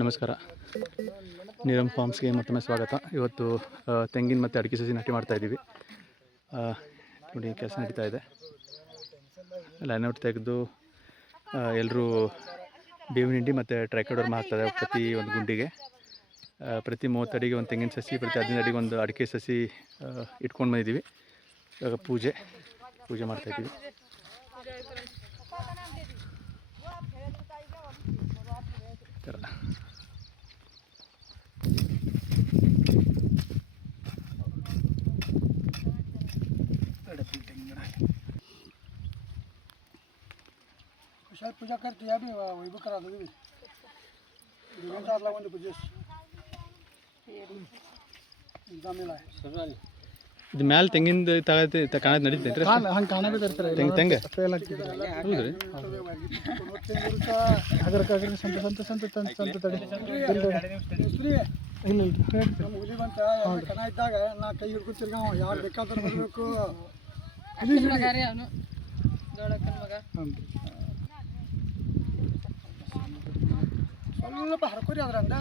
ನಮಸ್ಕಾರ, ನೀರಮ್ ಫಾರ್ಮ್ಸ್ಗೆ ಮತ್ತೊಮ್ಮೆ ಸ್ವಾಗತ. ಇವತ್ತು ತೆಂಗಿನ ಮತ್ತು ಅಡಿಕೆ ಸಸಿ ನಾಟಿ ಮಾಡ್ತಾ ಇದ್ದೀವಿ. ನೋಡಿ ಕೆಲಸ ನಡೀತಾ ಇದೆ. ಲೈನೌಟ್ ತೆಗೆದು ಎಲ್ಲರೂ ಬೇವಿನ ಹಿಂಡಿ ಮತ್ತು ಟ್ರೈಕೋಡರ್ಮ ಹಾಕ್ತಾರೆ ಪ್ರತಿ ಒಂದು ಗುಂಡಿಗೆ. ಪ್ರತಿ 30 ಅಡಿಗೆ ಒಂದು ತೆಂಗಿನ ಸಸಿ, ಪ್ರತಿ 15 ಅಡಿಗೆ ಒಂದು ಅಡಿಕೆ ಸಸಿ ಇಟ್ಕೊಂಡು ಬಂದಿದ್ದೀವಿ. ಇವಾಗ ಪೂಜೆ ಮಾಡ್ತಾಯಿದ್ದೀವಿ. ಥರ पूजा करती है अभी वही भी करा दोगे भी पूजा मिला है ಇದು ಮ್ಯಾಲೆ ತೆಂಗಿಂದ ಕಾಣೋದು ನಡೀತೈತೆ ಹಂಗೆ ಕಾಣೋದು ತರ್ತಾರೆ ತೆಂಗೆ ಹೌದ್ರಿ ಅದ್ರ ಸಂತ ತಡಿ ಇಲ್ಲ ಹುಲಿ ಬಂತ ಕಣ ಇದ್ದಾಗ ನಾ ಕೈ ಹಿಡ್ಕೊತಿರ್ಗ ಯಾರು ಬೇಕಾದ್ರೆ ಬರಬೇಕು ಸ್ವಲ್ಪ ಹರ್ಕೋರಿ ಅದ್ರಂದ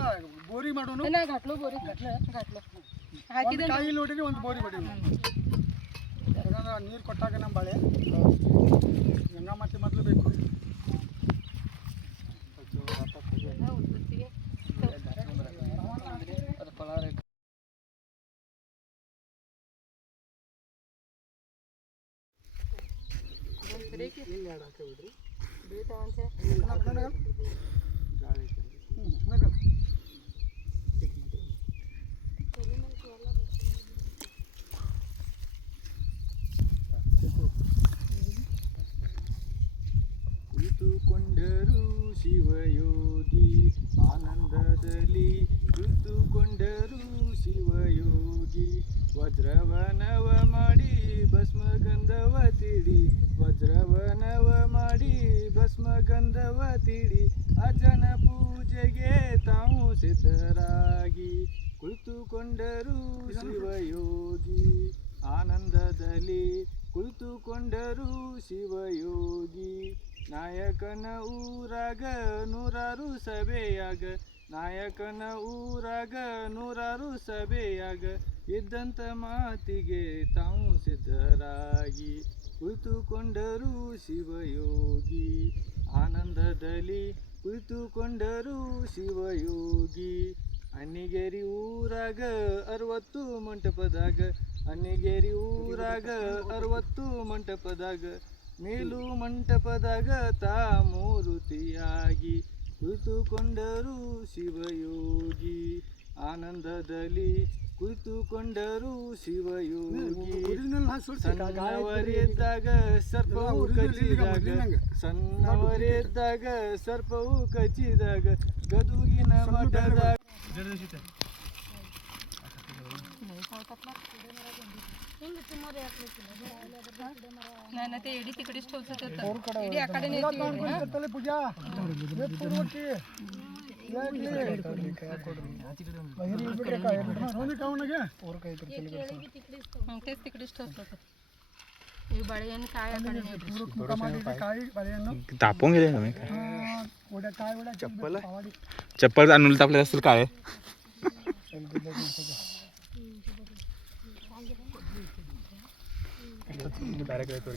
ಬೋರಿ ಮಾಡೋನು ಕಾಯಿ ನೋಡಿರಿ ಒಂದು ಬೋರಿ ಹೊಡಿ. ಯಾಕಂದ್ರೆ ನೀರು ಕೊಟ್ಟಾಗ ನಮ್ಮ ಬಾಳೆ ಗಂಗಾ ಮಾತೆ ಮೊದಲು ಬೇಕು. ಕುಳಿತುಕೊಂಡರು ಶಿವಯೋಗಿ ಆನಂದದಲ್ಲಿ, ಕುಳಿತುಕೊಂಡರು ಶಿವಯೋಗಿ. ವಜ್ರವನವ ಮಾಡಿ ಭಸ್ಮಗಂಧವ ತಿಡಿ, ವಜ್ರವನವ ಮಾಡಿ ಭಸ್ಮಗಂಧವ ತಿಡಿ. ಅಜನ ಪೂಜೆಗೆ ತಾವು ಸಿದ್ಧರಾಗಿ, ಕುಳಿತುಕೊಂಡರು ಶಿವಯೋಗಿ ಆನಂದದಲ್ಲಿ, ಕುಳಿತುಕೊಂಡರು ಶಿವಯೋಗಿ. ನಾಯಕನ ಊರಾಗ ನೂರಾರು ಸಭೆಯಾಗ, ನಾಯಕನ ಊರಾಗ ನೂರಾರು ಸಭೆಯಾಗ, ಇದ್ದಂಥ ಮಾತಿಗೆ ತಾವು ಸಿದ್ಧರಾಗಿ, ಕುಳಿತುಕೊಂಡರು ಶಿವಯೋಗಿ ಆನಂದದಲ್ಲಿ, ಕುಳಿತುಕೊಂಡರು ಶಿವಯೋಗಿ. ಅಣ್ಣಿಗೇರಿ ಊರಾಗ 60 ಮಂಟಪದಾಗ, ಅಣ್ಣಿಗೇರಿ ಊರಾಗ 60 ಮಂಟಪದಾಗ, ಮೇಲು ಮಂಟಪದಾಗ ತಾ ಮೂರುತಿಯಾಗಿ, ಕುಳಿತುಕೊಂಡರು ಶಿವಯೋಗಿ ಆನಂದದಲ್ಲಿ, ಕುಳಿತುಕೊಂಡರು ಶಿವಯೋಗಿ. ಸಣ್ಣವರಿದ್ದಾಗ ಸರ್ಪವು ಕಚ್ಚಿದಾಗ, ಸಣ್ಣವರಿದ್ದಾಗ ಸರ್ಪವು ಕಚ್ಚಿದಾಗ, ಗದುಗಿನ ಮಠದಾಗ ನಾನು ಎಡಿ ತಿಕಡಿ ಎಡಿ ಆ ಕಡೆ ಪೂಜಾ तापोंगे चप्पल अनुल तापले असतील काय डायरेक्ट